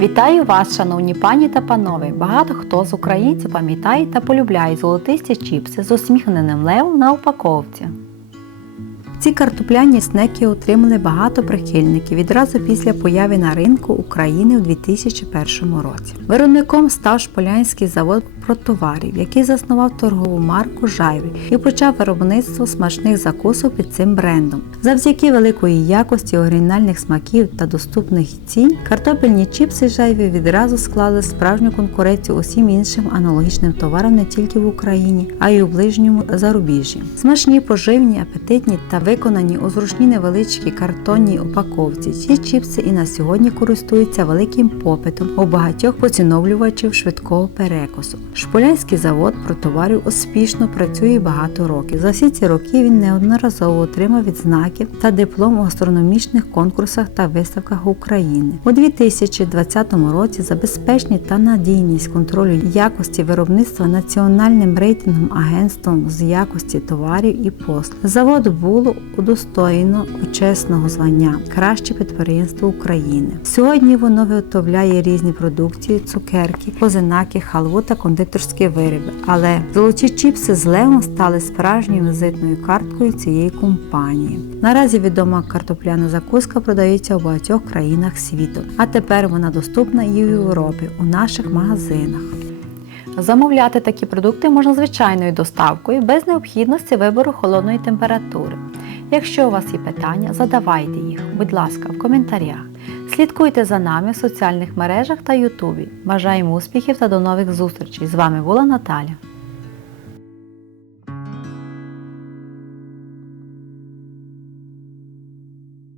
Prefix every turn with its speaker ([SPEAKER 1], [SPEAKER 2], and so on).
[SPEAKER 1] Вітаю вас, шановні пані та панове! Багато хто з українців пам'ятає та полюбляє золотисті чіпси з усміхненим левом на упаковці. Ці картопляні снеки отримали багато прихильників відразу після появи на ринку України у 2001 році. Виробником став Шполянський завод протоварів, який заснував торгову марку Жайві і почав виробництво смачних закусок під цим брендом. Завдяки великої якості оригінальних смаків та доступних цін, картопельні чіпси Жайві відразу склали справжню конкуренцію усім іншим аналогічним товарам не тільки в Україні, а й у ближньому зарубіжжі. Смачні, поживні, апетитні та виконані у зручній невеличкій картонній упаковці. Ці чіпси і на сьогодні користуються великим попитом у багатьох поціновлювачів швидкого перекусу. Шполянський завод протоварів успішно працює багато років. За всі ці роки він неодноразово отримав відзнаки та диплом у гастрономічних конкурсах та виставках України. У 2020 році за безпечність та надійність контролю якості виробництва Національним рейтинговим агентством з якості товарів і послуг. Завод було удостоєно почесного звання Краще підприємство України. Сьогодні воно виготовляє різні продукції, цукерки, позинаки, халву та кондитерські вироби. Але золоті чіпси з левом стали справжньою візитною карткою цієї компанії. Наразі відома картопляна закуска продається у багатьох країнах світу, а тепер вона доступна і в Європі у наших магазинах. Замовляти такі продукти можна звичайною доставкою без необхідності вибору холодної температури. Якщо у вас є питання, задавайте їх, будь ласка, в коментарях. Слідкуйте за нами в соціальних мережах та Ютубі. Бажаємо успіхів та до нових зустрічей! З вами була Наталя.